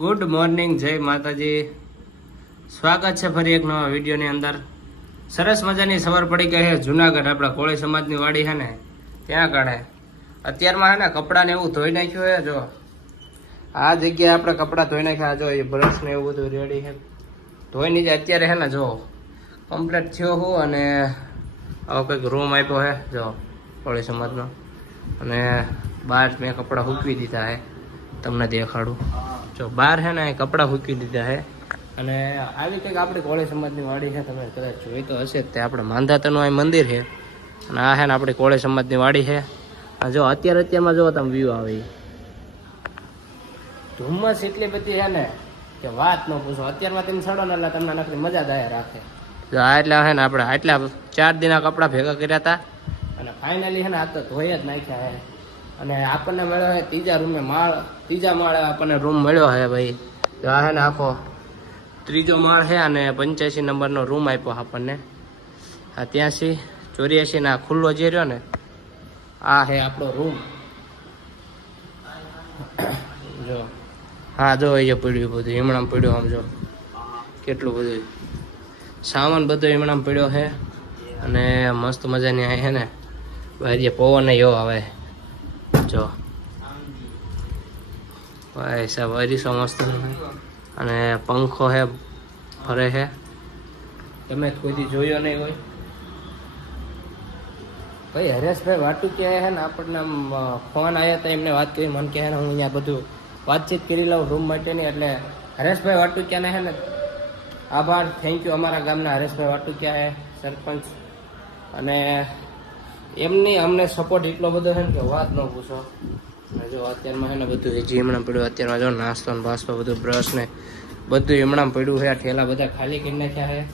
Good morning, જય માતાજી. સ્વાગત છે ફરી એક નવા વિડીયોની અંદર. સરસ મજાની સવાર પડી ગઈ છે જુનાગઢ, આપણા કોળી સમાજની વાડી છે ને ત્યાં કાઢે. અત્યારમાં છે ને કપડાને એવું ધોઈ નાખ્યું છે. જો આ જગ્યાએ આપણે કપડાં ધોઈ નાખ્યા. જો એ બ્રશ ને એવું બધું રેડી છે, ધોઈ નીચે અત્યારે છે ને જો કમ્પ્લીટ થયો હું. અને આવો કંઈક રૂમ આપ્યો છે જો કોળી સમાજનો. અને બહાર મેં કપડાં સૂકવી દીધા છે, તમને દેખાડું. જો બહાર છે ને કપડાં સૂકવી દીધા છે. અને આવી કંઈક આપણી કોળી સમાજની વાડી છે, તમે કદાચ જોઈ તો હશે જ. તે આપણે માંધાતાનું આ મંદિર છે અને આ છે ને આપણી કોળી સમાજની વાડી છે. અને જો અત્યારમાં જો તમે વ્યૂ આવે, ધુમ્મસ એટલી બધી છે ને કે વાત ન પૂછો. અત્યારમાં તમે ચડો ને એટલે તમને નકરી મજા દાયા રાખે. જો આ એટલા છે ને આપણે આટલા 4 દિના કપડાં ભેગા કર્યા હતા અને ફાઇનલી છે ને આ તો ધોઈ જ નાખ્યા છે. અને આપણને મળ્યો છે ત્રીજા માળે આપણને રૂમ મળ્યો છે ભાઈ. તો આ છે ને આખો 3જો માળ છે અને 85 નંબરનો રૂમ આપ્યો આપણને. આ 83 84 ના ખુલ્લો જે રહ્યો ને આ છે આપણો રૂમ. જો હા જો એ પડ્યું બધું હિમણામ પડ્યું. આમ જો કેટલું બધું સામાન બધો હિમણામ પડ્યો છે. અને મસ્ત મજાની આ છે ને બહાર પવન એવો આવે. જો ભાઈ સાહેબ અરીસો મસ્ત. અને પંખો હે ફરે છે, તમે કોઈથી જોયો નહીં હોય. ભાઈ હરેશભાઈ વાટુકિયા છે ને આપણને ફોન આવ્યા હતા, એમને વાત કરી મને કહે ને હું અહીંયા બધું વાતચીત કરી લઉં રૂમ માટેની. એટલે હરેશભાઈ વાટુકિયાને છે ને આભાર, થેન્ક યુ. અમારા ગામના હરેશભાઈ વાટુકિયા છે સરપંચ. અને એમની અમને સપોર્ટ એટલો બધો છે ને કે વાત ન પૂછો. અને જો અત્યારમાં છે ને બધું હજી હમણાં પડ્યું. અત્યારમાં જો નાસ્તો ને બાસ્તો બધું બ્રશ ને બધું હમણાં પડ્યું છે. આ ઠેલા બધા ખાલી કરી નાખ્યા છે.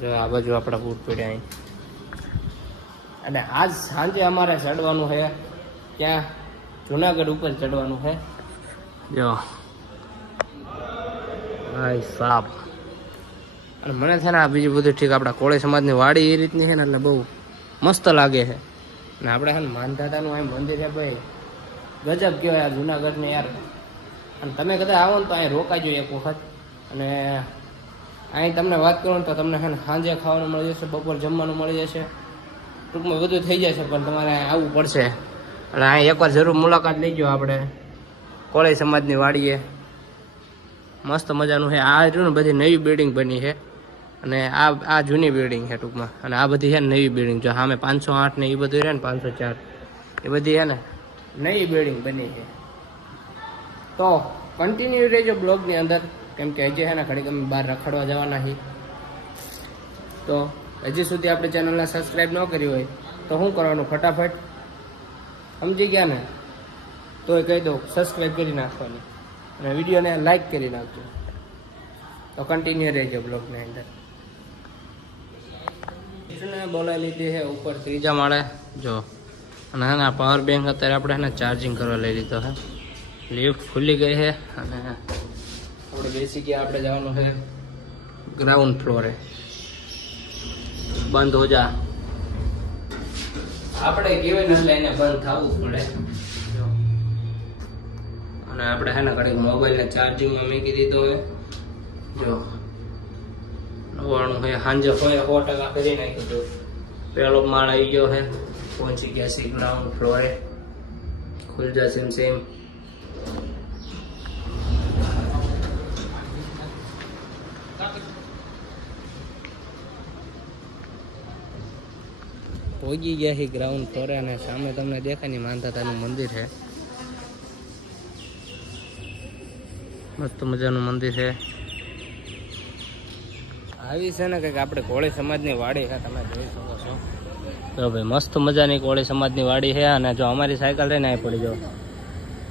જો આ બાજુ આપણા બૂટ પડ્યા અહીં. અને આજ સાંજે અમારે ચડવાનું છે ત્યાં જુનાગઢ ઉપર ચડવાનું છે. જો ભાઈ સાહેબ. અને મને છે ને આ બીજું બધું ઠીક આપણા કોળી સમાજની વાડી એ રીતની છે ને એટલે બહુ મસ્ત લાગે છે. અને આપણે છે ને માનધાતાનું અહીં મંદિર છે ભાઈ, ગજબ કહેવાય આ જુનાગઢને યાર. અને તમે કદાચ આવો ને તો અહીં રોકાજો એક વખત. અને અહીં તમને વાત કરું ને તો તમને છે ને સાંજે ખાવાનું મળી જશે, બપોર જમવાનું મળી જશે, ટૂંકમાં બધું થઈ જશે. પણ તમારે આવવું પડશે. અને અહીં એકવાર જરૂર મુલાકાત લેજો આપણે કોળી સમાજની વાડીએ. મસ્ત મજાનું છે. આ રહ્યું ને બધી નવી બિલ્ડિંગ બની છે. અને આ જૂની બિલ્ડિંગ છે ટૂંકમાં. અને આ બધી છે ને નવી બિલ્ડિંગ. જો સામે 508 ને એ બધું રહે ને 504 એ બધી છે ને નવી બિલ્ડિંગ બની છે. તો કન્ટિન્યુ રહેજો બ્લોગની અંદર, કેમ કે હજી છે ને ઘડીક અમે બહાર રખડવા જવાના છીએ. તો હજી સુધી આપણે ચેનલને સબસ્ક્રાઈબ ન કરી હોય તો શું કરવાનું, ફટાફટ સમજી ગયા ને તો એ કહી દો સબસ્ક્રાઈબ કરી નાખવાની અને વિડીયોને લાઈક કરી નાખજો. તો કન્ટિન્યુ રહેજો બ્લોગની અંદર. બોલાવી લીધી છે ઉપર 3જા માળે. જો અને હા પાવર બેંક અત્યારે આપણે એને ચાર્જિંગ કરવા લઈ લીધો છે. લિફ્ટ ખુલ્લી ગઈ છે અને આપણે બેસી ગયા. આપણે જવાનું છે ગ્રાઉન્ડ ફ્લોરે. બંધ હો જા, આપણે કહેવાય ને એટલે એને બંધ થવું પડે. અને આપણે છે ને ઘડીક મોબાઈલને ચાર્જિંગમાં મૂકી દીધો હોય. જો 99 હોય સાંજે હોય 100% કરી નાખ્યું હતું. પહેલો માળ આવી ગયો છે, પહોંચી ગયા સી ગ્રાઉન્ડ ફ્લોરે. ખુલ જા સેમ સેમ. પહોંચી ગયા છે ગ્રાઉન્ડ ફ્લોરે. અને સામે તમને દેખાય ને માંધાતાનું મંદિર છે. મસ્ત મજાનું મંદિર છે. આવી છે ને કંઈક આપણે કોળી સમાજની વાડી છે, તમે જોઈ શકો છો. તો ભાઈ મસ્ત મજાની કોળી સમાજની વાડી છે. અને જો અમારી સાયકલ રહીને આવી પડી. જો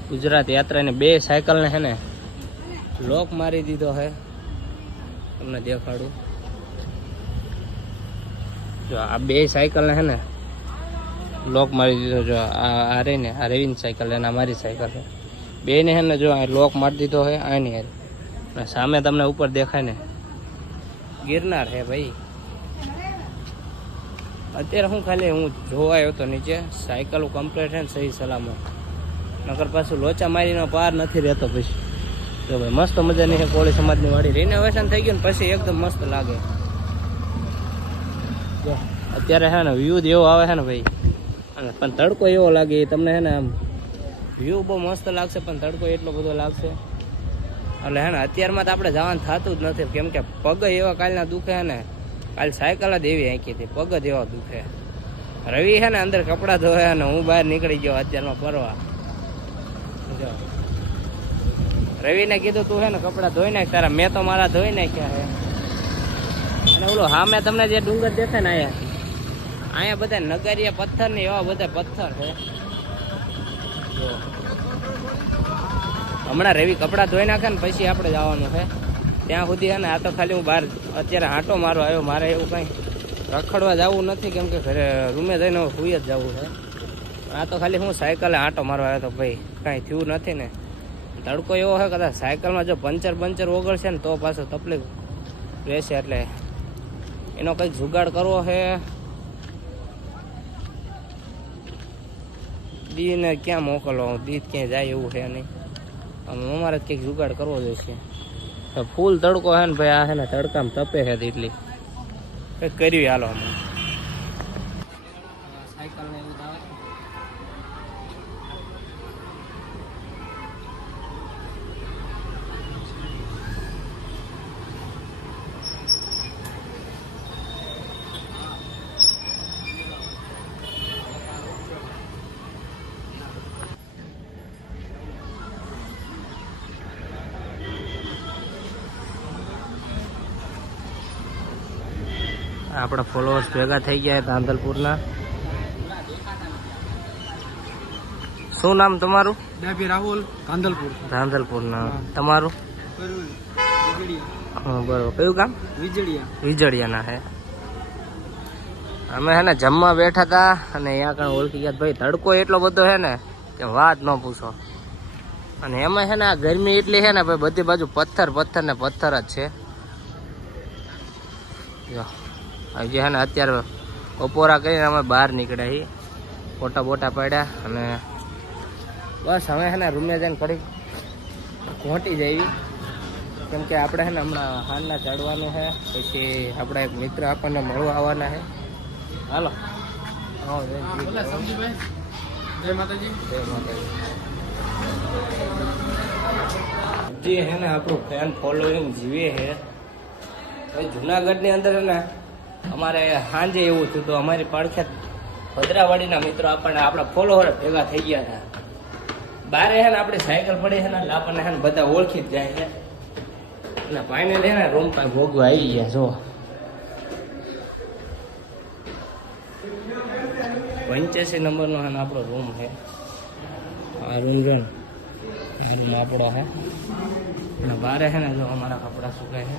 ગુજરાત યાત્રાને 2 સાયકલને છે ને લોક મારી દીધો છે, તમને દેખાડું. જો આ 2 સાયકલને છે ને લોક મારી દીધો. જો આ રહી ને આ રવિની સાયકલ અને અમારી સાયકલ છે, 2ને છે ને જો આ લોક મારી દીધો છે આની. અને સામે તમને ઉપર દેખાય ને ગિરનાર હે ભાઈ. અત્યારે હું ખાલી હું જોવા આવ્યો તો નીચે, સાયકલ કમ્પ્લીટ છે ને સહી સલામત. નકર પાછું લોચા મારીનો પાર નથી રહેતો પછી. જો ભાઈ મસ્ત મજાની છે કોળી સમાજની વાડી. રિનોવેશન થઈ ગયું ને પછી એકદમ મસ્ત લાગે. જો અત્યારે છે ને વ્યૂ જ એવો આવે છે ને ભાઈ, અને પણ તડકો એવો લાગે તમને છે ને આમ વ્યૂ બહુ મસ્ત લાગશે પણ તડકો એટલો બધો લાગશે એટલે હે ને અત્યારમાં તો આપણે જવાનું થતું જ નથી, કેમ કે પગ એવા કાલના દુખે છે ને. કાલ સાયકલ જ એવી આંકી હતી, પગ જ એવા દુખે. રવિ છે ને અંદર કપડાં ધોયા અને હું બહાર નીકળી ગયો અત્યારમાં ફરવા. જો રવિને કીધું તું છે ને કપડાં ધોઈ નાખ તારા, મેં તો મારા ધોઈ નાખ્યા છે. અને ઓલો હા મેં તમને જે ડુંગર દેખે ને અહીંયા બધા નગરિયા પથ્થર ને એવા બધા પથ્થર છે. જો હમણાં રવિ કપડાં ધોઈ નાખે ને પછી આપણે જવાનું છે ત્યાં સુધી. છે ને આ તો ખાલી હું બહાર અત્યારે આંટો મારો આવ્યો, મારે એવું કંઈ રખડવા જવું નથી, કેમ કે ઘરે રૂમે જઈને સુઈ જ જવું છે. આ તો ખાલી હું સાયકલે આંટો મારવા આવ્યો તો ભાઈ, કાંઈ થયું નથી ને. તડકો એવો છે કદાચ સાયકલમાં જો પંચર ઓગળશે ને તો પાછો તકલીફ રહેશે, એટલે એનો કંઈક જુગાડ કરવો છે. દીને ક્યાં મોકલવો, દી ક્યાંય જાય એવું છે નહીં, અમારે જ કંઈક જુગાડ કરવો જોઈશે. ફૂલ તડકો છે ને ભાઈ, આ છે ને તડકામાં તપે છે એટલી કંઈક કર્યું હાલો અમે. સાયકલને એવું આવે આપણા ફોલોઅર્સ ભેગા થઈ ગયા ધાંધલપુરના. શું નામ તમારું? ડાભી રાહુલ, ધાંધલપુરના. તમારું? હા બરોબર. કયું ગામ? વીજળિયાના છે. અમે છે ને જમવા બેઠા હતા અને અહીંયા કણ ઓળખી ગયા ભાઈ. તડકો એટલો બધો છે ને કે વાત ન પૂછો. અને એમાં છે ને આ ગરમી એટલી છે ને ભાઈ, બધી બાજુ પથ્થર ને પથ્થર જ છે. જો હજી છે ને અત્યારે બપોરા કરીને અમે બહાર નીકળ્યા છીએ, ફોટા બોટા પાડ્યા અને બસ હવે છે ને રૂમે જઈને ઘડી ઘોંટી જઈએ, કેમ કે આપણે છે ને હમણાં હાલના ચડવાનું છે. પછી આપણા એક મિત્ર આપણને મળવા આવવાના છે. હાલો જય માતાજી. જે છે ને આપણું ફેન ફોલોઈંગ જીવે છે. જુનાગઢની અંદર ને અમારે સાંજે એવું થયું તો અમારી પડખે ભદ્રાવાડીના મિત્રો આપણને આપણા ફોલોવર ભેગા થઈ ગયા હતા. બારે છે ને આપણી સાયકલ પડી છે ને એટલે આપણને છે ને બધા ઓળખી જ જાય છે. અને ફાઇનલ છે ને રૂમ પાસે ભોગવા આવી ગયા. જો 85 નંબરનો છે ને આપણો રૂમ છે. આ રૂમ જો રૂમ આપણો છે. અને બારે છે ને જો અમારા કપડા સુકાય છે.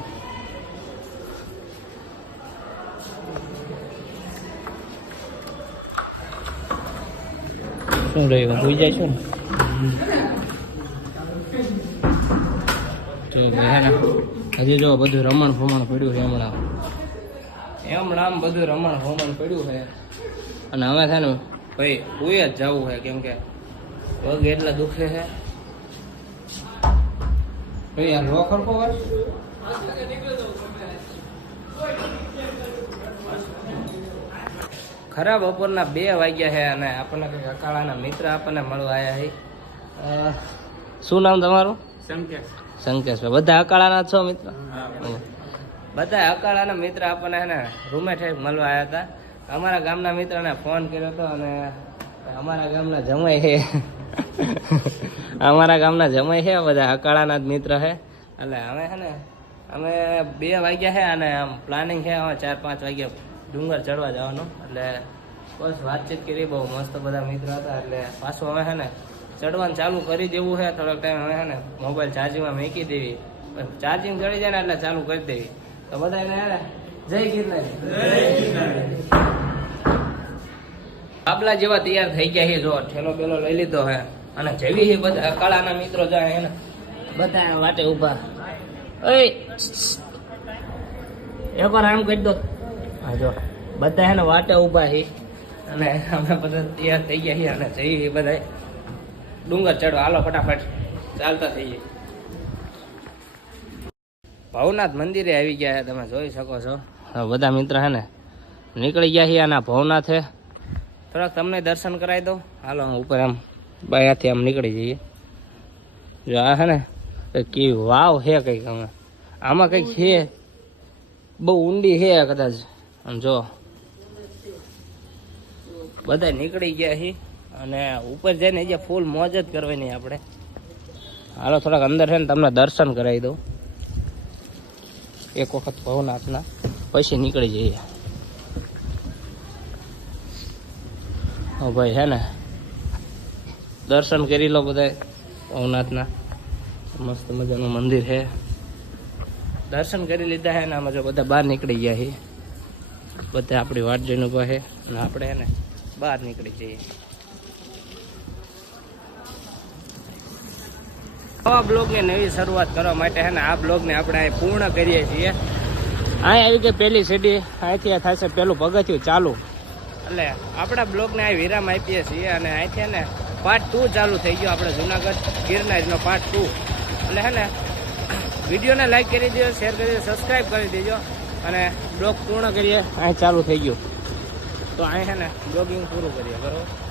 શું રહ્યું ભૂઈ જાય છું ને જો ભાઈ હજી જો બધું રમણ ભમણ પડ્યું છે હમણાં બધું રમણ ભમણ પડ્યું છે. અને હવે છે ને ભાઈ ભૂઈ જ જવું છે, કેમ કે પગ એટલા દુખે છે ભાઈ. યાર રો ખરખો કર. ખરા બપોરના 2 વાગ્યા છે અને આપણને કંઈક અકાળાના મિત્ર આપણને મળવા આવ્યા છે. શું નામ તમારું? સંકેશભાઈ. બધા અકાળાના છો મિત્ર? બધા અકાળાના મિત્ર આપણને છે ને રૂમે ઠેક મળવા આવ્યા હતા. અમારા ગામના મિત્રને ફોન કર્યો હતો અને અમારા ગામના જમાઈ છે બધા અકાળાના જ મિત્ર છે. એટલે અમે છે ને અમે 2 વાગ્યા છે અને આમ પ્લાનિંગ છે હવે 4-5 વાગ્યા ડુંગર ચડવા જવાનું. એટલે બસ વાતચીત કરી, બહુ મસ્ત બધા મિત્ર હતા. એટલે પાછું હવે છે ને ચડવાનું ચાલુ કરી દેવું છે. થોડોક ટાઈમ હવે છે ને મોબાઈલ ચાર્જિંગમાં મૂકી દેવી, ચાર્જિંગ ચડી જાય ને એટલે ચાલુ કરી દેવી. તો બધાને હે ને જય ગિરનાર. બાબલા જેવા તૈયાર થઈ ગયા છે. જો ઠેલો બેલો લઈ લીધો હે અને જેવી છે બધા કાળાના મિત્રો જાય હે ને બધા વાટે ઉભા. એકવાર આમ કરી દો. હા જો બધા હે ને વાટે ઉભા છે અને અમે બધા તૈયાર થઈ ગયા છીએ અને જઈએ બધા ડુંગર ચડવા. હાલો ફટાફટ ચાલતા થઈએ. ભવનાથ મંદિરે આવી ગયા છે, તમે જોઈ શકો છો. હવે બધા મિત્ર હે ને નીકળી ગયા છીએ આના ભવનાથ છે. થોડાક તમને દર્શન કરાવી દઉં. હાલો હું ઉપર આમ બાયાથી આમ નીકળી જઈએ. જો આ હે ને કે વાવ છે કંઈક, અમે આમાં કંઈક છે બહુ ઊંડી છે કદાચ. આમ જો બધા નીકળી ગયા છીએ અને ઉપર જઈને જે ફૂલ મોજ જ કરવાની આપણે. હાલો થોડાક અંદર છે ને તમને દર્શન કરાવી દઉં એક વખત ભવનાથના, પછી નીકળી જઈએ. ઓ ભાઈ હે ને દર્શન કરી લો બધા ભવનાથના. મસ્ત મજાનું મંદિર છે. દર્શન કરી લીધા છે ને આમાં જો બધા બહાર નીકળી ગયા છે. બધા આપણી વાટ જોઈને ઉભા છે અને આપણે હે ને બહાર નીકળી જઈએ. આ બ્લોગની નવી શરૂઆત કરવા માટે હે ને આ બ્લોગને આપણે અહીં પૂર્ણ કરીએ છીએ. અહીં આવી ગઈ પહેલી સીડી, અહીંથી થશે પેલું પગથિયું ચાલુ. એટલે આપણા બ્લોગને અહીં વિરામ આપીએ છીએ અને અહીંથી ને પાર્ટ 2 ચાલુ થઈ ગયો આપણે જુનાગઢ ગિરનારનો પાર્ટ 2. એટલે હે ને વિડીયોને લાઈક કરી દેજો, શેર કરી દેજો, સબસ્ક્રાઈબ કરી દેજો અને બ્લોગ પૂર્ણ કરીએ. અહીં ચાલુ થઈ ગયું તો અહીં હે ને બ્લોગિંગ પૂરું કરીએ બરોબર.